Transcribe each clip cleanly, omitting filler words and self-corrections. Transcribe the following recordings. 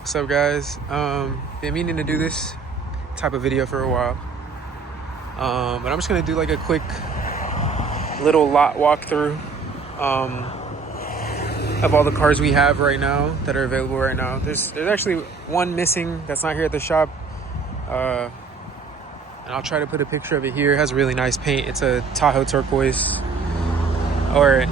What's up, guys? Been meaning to do this type of video for a while, but I'm just gonna do like a quick little lot walkthrough of all the cars we have right now that are available right now. There's actually one missing that's not here at the shop, and I'll try to put a picture of it here. It has really nice paint. It's a Tahoe turquoise, or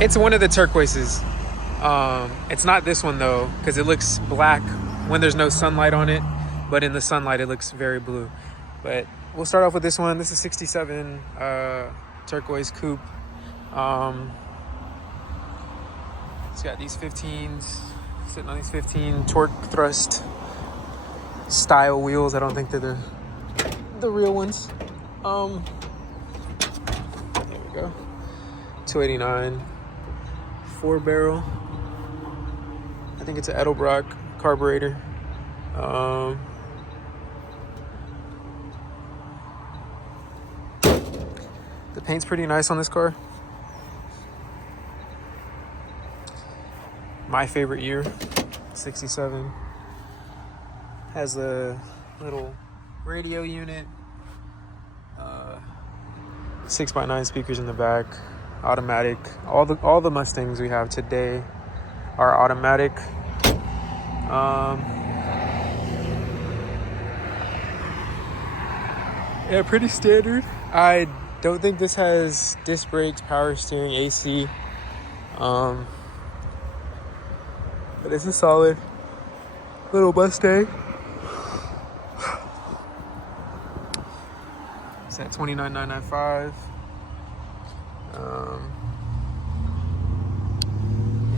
it's one of the turquoises. It's not this one though, because it looks black when there's no sunlight on it, but in the sunlight it looks very blue. But we'll start off with this one. This is 67 turquoise coupe. It's got these 15s, sitting on these 15 torque thrust style wheels. I don't think they're the real ones. There we go. 289 4-barrel. I think it's an Edelbrock carburetor. The paint's pretty nice on this car. My favorite year, 67. Has a little radio unit, 6x9 speakers in the back, automatic. All the Mustangs we have today are automatic. Yeah, pretty standard. I don't think this has disc brakes, power steering, AC. But it's a solid little Mustang. It's at $29,995.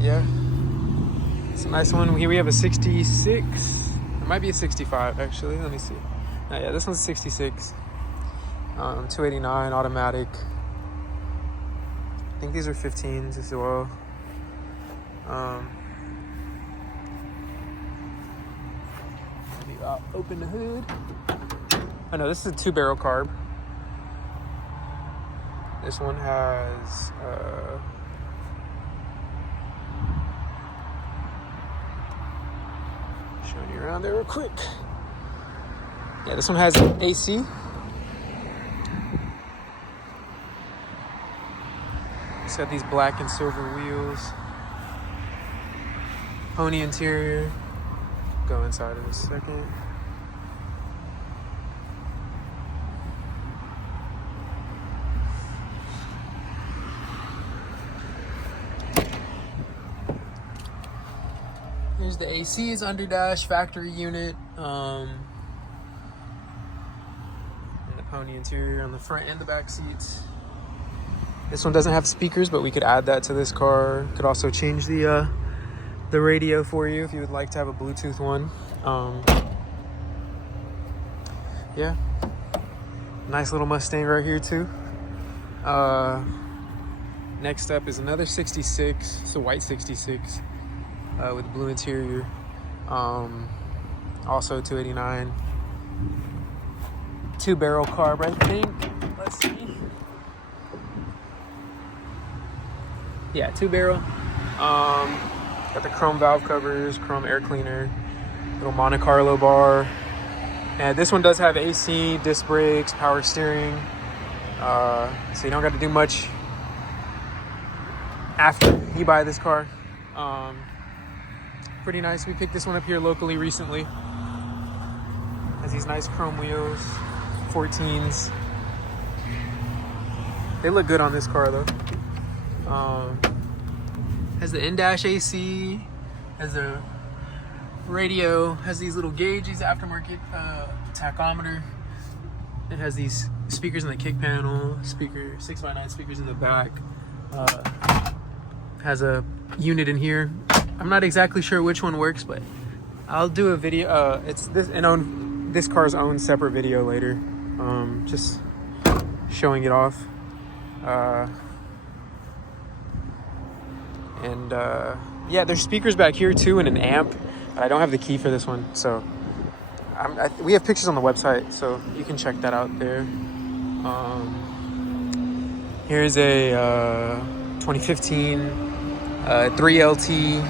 Yeah, it's a nice one. Here we have a 66. It might be a 65 actually. Let me see. Yeah, this one's a 66. 289 automatic. I think these are 15s as well. Maybe I'll open the hood. Oh no, this is a 2-barrel carb. This one has showing you around there real quick. Yeah, this one has AC. It's got these black and silver wheels. Pony interior. Go inside in a second. Here's the AC, is under dash, factory unit. And the pony interior on the front and the back seats. This one doesn't have speakers, but we could add that to this car. Could also change the radio for you if you would like to have a Bluetooth one. Yeah, nice little Mustang right here too. Next up is another 66. It's a white 66 with blue interior. Also 289. 2-barrel carb, I think. Let's see. Yeah, 2-barrel. Got the chrome valve covers, chrome air cleaner, little Monte Carlo bar. And this one does have AC, disc brakes, power steering. So you don't got to do much after you buy this car. Pretty nice. We picked this one up here locally recently. Has these nice chrome wheels, 14s. They look good on this car though. Has the in-dash AC, has a radio, has these little gauges, aftermarket tachometer. It has these speakers in the kick panel, 6x9 speakers in the back. Has a unit in here. I'm not exactly sure which one works, but I'll do a video. It's this car's own separate video later. Just showing it off. Yeah, there's speakers back here too and an amp. I don't have the key for this one, so we have pictures on the website, so you can check that out there. Here's a 2015 3LT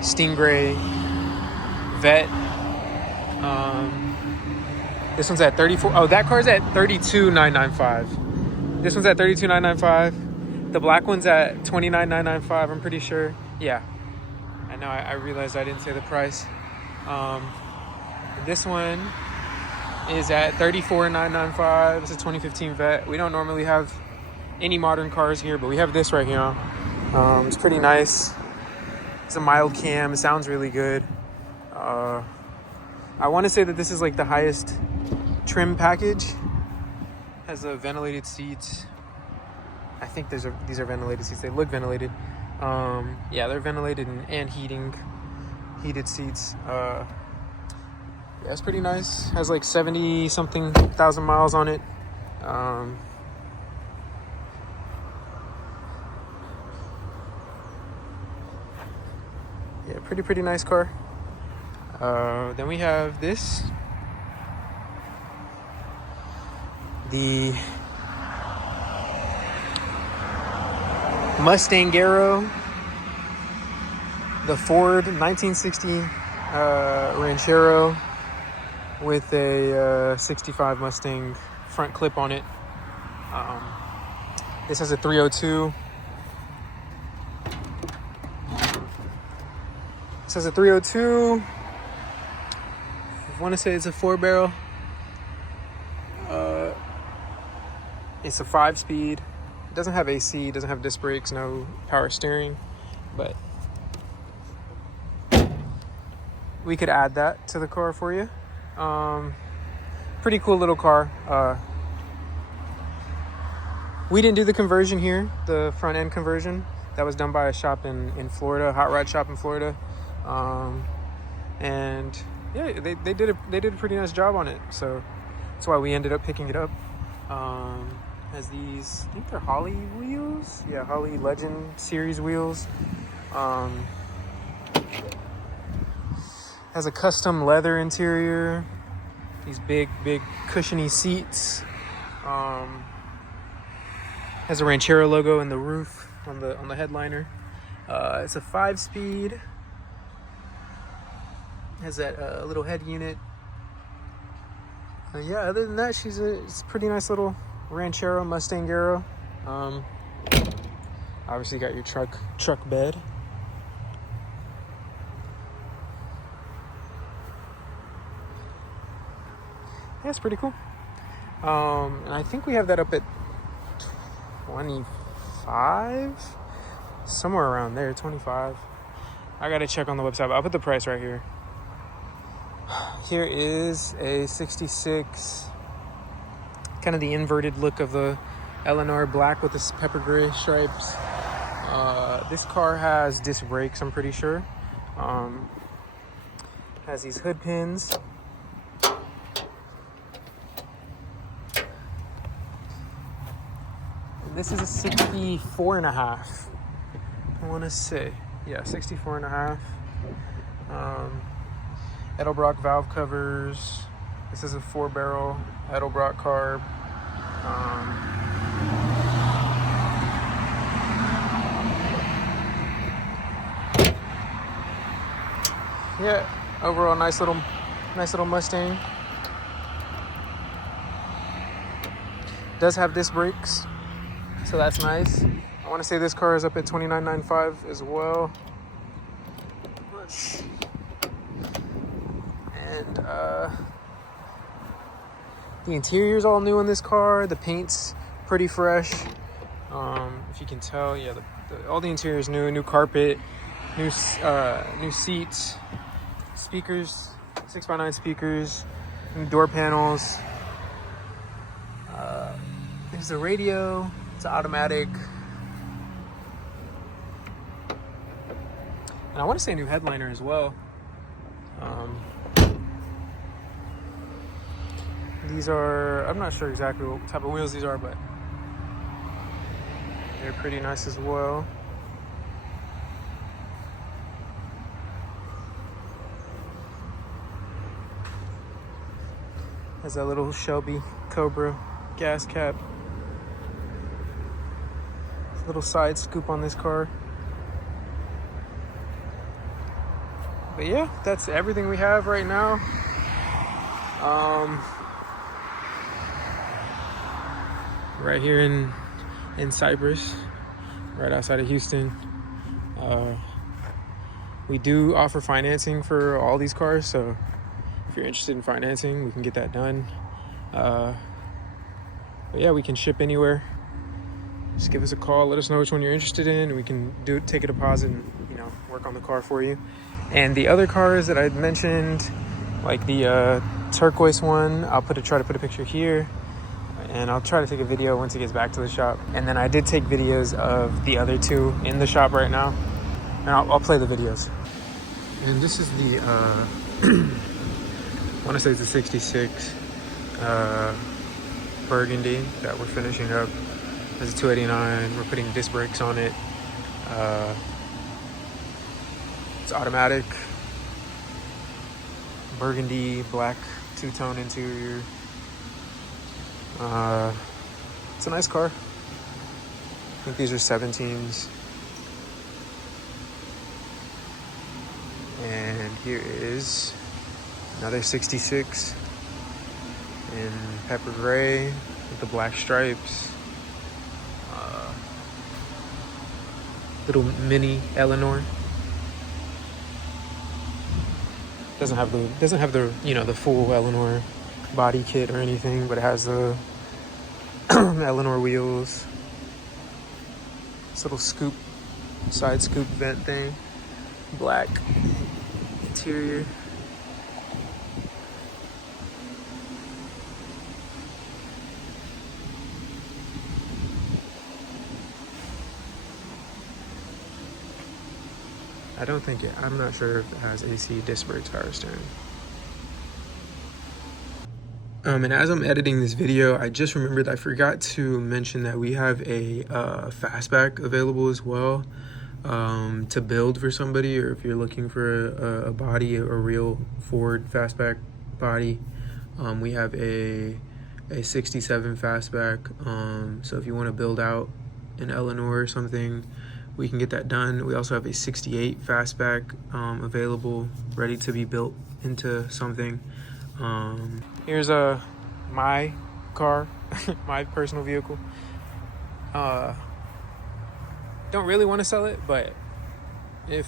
Stingray Vet. This one's at 34. Oh, that car's at 32,995. This one's at 32,995. The black one's at 29,995. I'm pretty sure. Yeah, I know. I realized I didn't say the price. This one is at 34,995. It's a 2015 Vet. We don't normally have any modern cars here, but we have this right here. It's pretty nice. It's a mild cam. It sounds really good. I want to say that this is like the highest trim package. Has a ventilated seats. I think these are ventilated seats. They look ventilated. Yeah, they're ventilated and heated seats. Yeah, it's pretty nice. Has like 70 something thousand miles on it. Yeah, pretty nice car. Then we have this. The Mustang, the Ford 1960 Ranchero with a 65 Mustang front clip on it. This has a 302. This has a 302. I want to say it's a 4-barrel. It's a 5-speed. It doesn't have AC, doesn't have disc brakes, no power steering, but we could add that to the car for you. Pretty cool little car. We didn't do the conversion here, the front end conversion. That was done by a shop in Florida, a hot rod shop in Florida. And yeah, they did a pretty nice job on it. So that's why we ended up picking it up. Has these, I think they're Holly wheels. Yeah, Holly Legend series wheels. Has a custom leather interior. These big cushiony seats. Has a Ranchero logo in the roof on the headliner. It's a 5-speed. Has that little head unit. Yeah, other than that, it's a pretty nice little Ranchero Mustang. Obviously got your truck bed. Yeah, it's pretty cool. And I think we have that up at 25, somewhere around there, 25. I gotta check on the website, but I'll put the price right here. Here is a 66, kind of the inverted look of the Eleanor, black with the pepper gray stripes. This car has disc brakes, I'm pretty sure. Has these hood pins. This is a 64 and a half. I want to say, yeah, 64 and a half. Edelbrock valve covers. This is a 4-barrel Edelbrock carb. Yeah, overall nice little Mustang. Does have disc brakes, so that's nice. I want to say this car is up at $29,995 as well. And the interior's all new on this car. The paint's pretty fresh. If you can tell, yeah, all the interior is new. New carpet, new seats, speakers, 6x9 speakers, new door panels. There's the radio. It's automatic. And I want to say new headliner as well. These are, I'm not sure exactly what type of wheels these are, but they're pretty nice as well. Has that little Shelby Cobra gas cap. Little side scoop on this car. But yeah, that's everything we have right now. Right here in Cypress, right outside of Houston. We do offer financing for all these cars, so if you're interested in financing, we can get that done. But yeah, we can ship anywhere. Just give us a call, let us know which one you're interested in, and we can take a deposit and, you know, work on the car for you. And the other cars that I mentioned, like the turquoise one, I'll try to put a picture here, and I'll try to take a video once it gets back to the shop. And then I did take videos of the other two in the shop right now, and I'll play the videos. And this is the I want to say it's a 66 Burgundy that we're finishing up. It's a 289. We're putting disc brakes on it. It's automatic, burgundy black two-tone interior. It's a nice car. I think these are 17s. And here is another 66 in pepper gray with the black stripes. Little mini Eleanor. Doesn't have the you know, the full Eleanor body kit or anything, but it has the Eleanor wheels. This little side scoop vent thing. Black interior. I'm not sure if it has AC, disc brakes, power steering. And as I'm editing this video, I just remembered I forgot to mention that we have a fastback available as well, to build for somebody, or if you're looking for a body, a real Ford fastback body. We have a 67 fastback, so if you want to build out an Eleanor or something, we can get that done. We also have a 68 fastback available, ready to be built into something. Here's my car, my personal vehicle. Don't really want to sell it, but if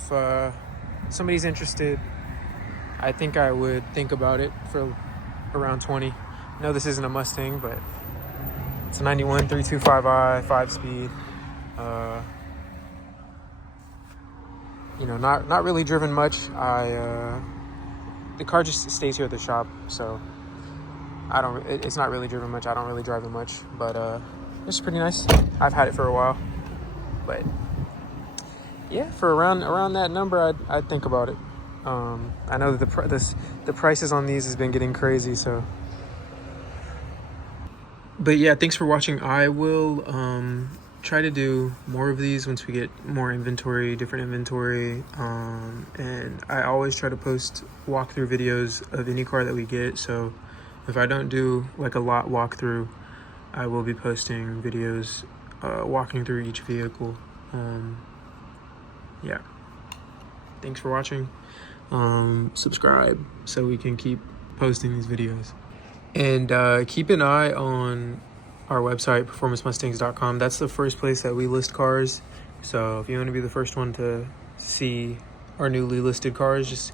somebody's interested, I think I would think about it for around 20. I know this isn't a Mustang, but it's a 91 325i 5-speed. You know, not really driven much. The car just stays here at the shop, so it's not really driven much. I don't really drive it much, but it's pretty nice. I've had it for a while, but yeah, for around that number, I'd think about it. I know that the prices on these has been getting crazy, so. But yeah, thanks for watching. I will try to do more of these once we get more inventory, different inventory, and I always try to post walkthrough videos of any car that we get. So if I don't do like a lot walkthrough, I will be posting videos walking through each vehicle. Yeah, thanks for watching. Subscribe so we can keep posting these videos, and keep an eye on our website, performancemustangs.com. That's the first place that we list cars. So if you want to be the first one to see our newly listed cars, just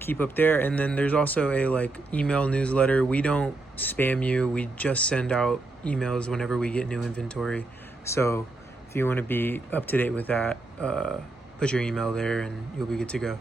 keep up there. And then there's also a email newsletter. We don't spam you. We just send out emails whenever we get new inventory. So if you want to be up to date with that, put your email there and you'll be good to go.